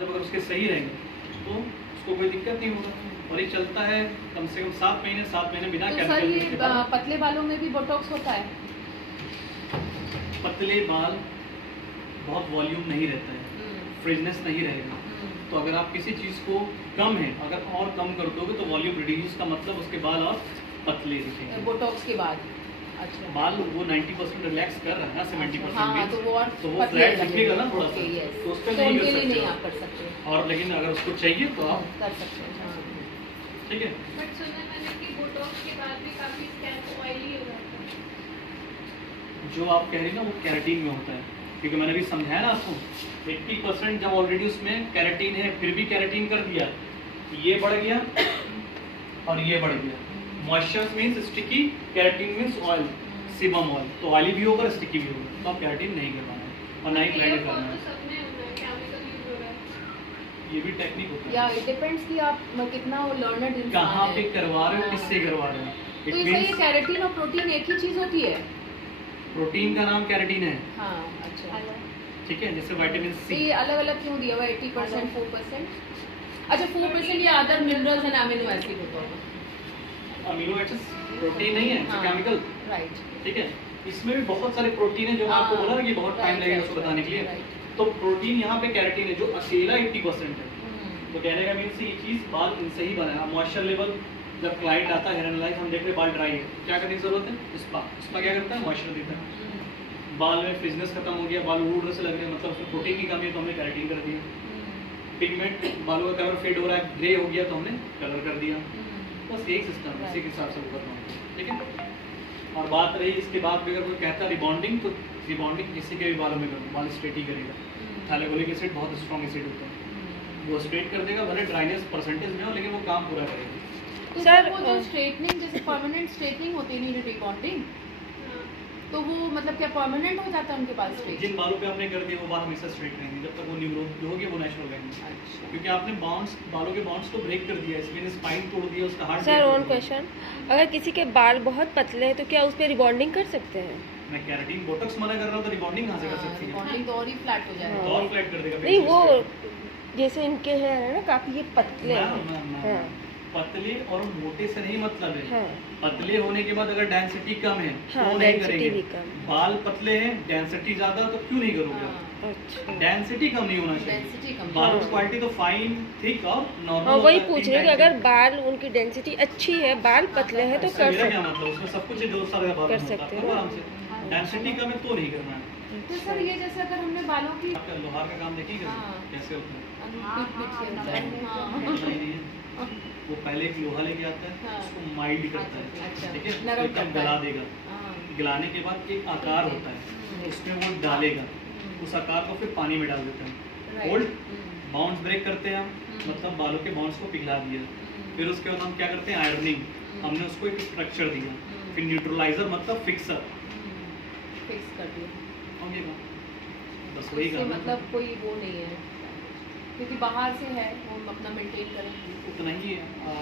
जब अगर उसके सही रहेंगे तो उसको कोई दिक्कत नहीं होगा। और ये चलता है कम से कम 7 महीने बिना तो सर ये पतले बालों में भी बोटॉक्स होता है? पतले बाल बहुत वॉल्यूम नहीं रहता है, फ्रिजनेस नहीं रहेगा। तो अगर आप किसी चीज़ को कम है अगर और कम कर दोगे तो वॉल्यूम रिड्यूस का मतलब उसके बाल और पतले दिखेंगे बोटॉक्स के बाद। अच्छा, बाल वो 90% रिलैक्स कर रहा है ना, 70% हाँ, तो वो और तो वो फ्लैट दिखेगा ना थोड़ा सा, तो उस पर नहीं कर सकते। और लेकिन अगर उसको चाहिए तो आप कर सकते हैं। ठीक है। बट सुना मैंने कि बोटॉक्स के बाद भी काफी स्कैल्प ऑयली हो जाता है। जो आप कह रही ना वो कैरेटीन में होता है, क्योंकि मैंने भी समझाया ना आपको 80% जब ऑलरेडी उसमें कैरेटीन है फिर भी कैरेटीन कर दिया, ये बढ़ गया और ये बढ़ गया। Moisture means sticky, keratin means oil, sebum oil, तो ऑयली भी होगा स्टिकी भी होगा, तो आप कैरेटीन नहीं करवाना है और ना ही क्लाइंट करना है। ये भी टेक्निक होता है या इट डिपेंड्स कि आप कितना वो लर्नड इंसान कहाँ पे है। करवा रहे हो, किससे करवा रहे हो। तो ये कैरेटीन और प्रोटीन एक ही चीज होती है? प्रोटीन का नाम कैरेटीन है। हाँ, अच्छा, ठीक है, जैसे विटामिन तो सी। ये अलग अलग क्यों दिया हुआ 80% 4%? अच्छा, 4% ये other minerals and amino acid होता है। अमीनो एसिड प्रोटीन नहीं है, हाँ, केमिकल। राइट। ठीक है, इसमें भी बहुत सारे प्रोटीन है जो मैं आपको बोला ना कि बहुत टाइम लगेगा उसको बताने के लिए। तो प्रोटीन यहाँ पे कैरेटीन है जो अकेला 80% है। तो कहने का मीन्स ये चीज़ बाल इनसे ही बना है। मॉइस्चर लेवल जब क्लाइंट आता है हेयर एनालाइज, हम देख रहे बाल ड्राई है, क्या करने की जरूरत है? स्पा क्या करता है? मॉइस्चर देता है। बाल में फ्रिजनेस खत्म हो गया, बाल उड़ से लग रहे हैं, मतलब उसमें प्रोटीन की कमी है तो हमने कैरेटीन कर दिया। पिगमेंट बालों का कलर फेड हो रहा है, ग्रे हो गया तो हमने कलर कर दिया। बस यही सिस्टम है, इसी के हिसाब से वो करना होता है। ठीक है, और बात रही इसके बाद भी अगर कोई कहता है रिबॉन्डिंग, तो रिबॉन्डिंग किसी के भी बालों में करो, बाल स्ट्रेट ही करेगा। थैलेगोलिक एसिड बहुत स्ट्रॉन्ग एसिड होता है, वो स्ट्रेट कर देगा, भले ड्राइनेस परसेंटेज में हो लेकिन वो काम पूरा करेगा। तो सर वो जो स्ट्रेटनिंग जैसे परमानेंट स्ट्रेटनिंग होती है नहीं रिबॉन्डिंग, तो वो मतलब क्या परमानेंट हो जाता है उनके पास स्ट्रेट? जिन बालों पे आपने कर दिया वो बाल हमेशा स्ट्रेट रहेंगे जब तक वो न्यू ग्रोथ जो होगी वो नेचुरल रहेंगे। अच्छा, क्योंकि आपने बॉन्ड्स, बालों के बॉन्ड्स को ब्रेक कर दिया, इसमें स्पाइन तोड़ दिया, उसका हार्ट। सर वन क्वेश्चन, अगर किसी के बाल बहुत पतले हैं तो क्या उस पर रिबॉन्डिंग कर सकते हैं? मैं कैरेटीन बोटॉक्स मना कर रहा हूँ तो रिबॉन्डिंग कहाँ से कर सकती है? रिबॉन्डिंग तो और ही फ्लैट हो जाएगा। तो और फ्लैट कर देगा। नहीं, वो जैसे इनके हेयर है ना काफी ये पतले हैं। हाँ। पतले और मोटे से नहीं मतलब है। हाँ। पतले होने के बाद अगर डेंसिटी कम है हाँ, तो नहीं डेंसिटी करेंगे। भी कम। बाल पतले हैं, डेंसिटी ज्यादा, तो क्यों नहीं करोगे? अच्छा, डेंसिटी कम नहीं होना चाहिए। डेंसिटी कम। बालों की क्वालिटी तो फाइन, थिक और नॉर्मल। हाँ वही पूछ रहे कि अगर बाल उनकी डेंसिटी अच्छी है, बाल पतले हैं तो कर मेरा क्या सकते मतलब, उसमें सब कुछ है, 2 साल का बाल कर होता है, सकते करो हो। आराम से। डेंसिटी कम है तो नहीं करना है। तो सर ये जैसे अगर हमने बालों की आपका लोहार का काम देखिएगा हाँ। कैसे होता है। हाँ, नहीं, नहीं है। वो पहले एक लोहा लेके आता है, हाँ। उसको माइल्ड करता है, अच्छा, ठीक है, नरम एकदम करता है। गला देगा। हाँ, गलाने के बाद एक आकार होता है, उसमें वो डालेगा, उस आकार को फिर पानी में डाल देता है। राइट। होल्ड, बाउंस ब्रेक करते हैं हम, मतलब बालों के बाउंस को पिघला दिया। फिर उसके बाद हम क्या करते हैं? आयरनिंग, हमने उसको एक स्ट्रक्चर दिया। फिर न्यूट्रलाइजर मतलब फिक्सर, फिक्स कर दिया। समझिए ना? बस वही इससे करना है। मतलब कोई वो नहीं है, क्योंकि बाहर से है वो अपना मेंटेन करें। उतना ही है।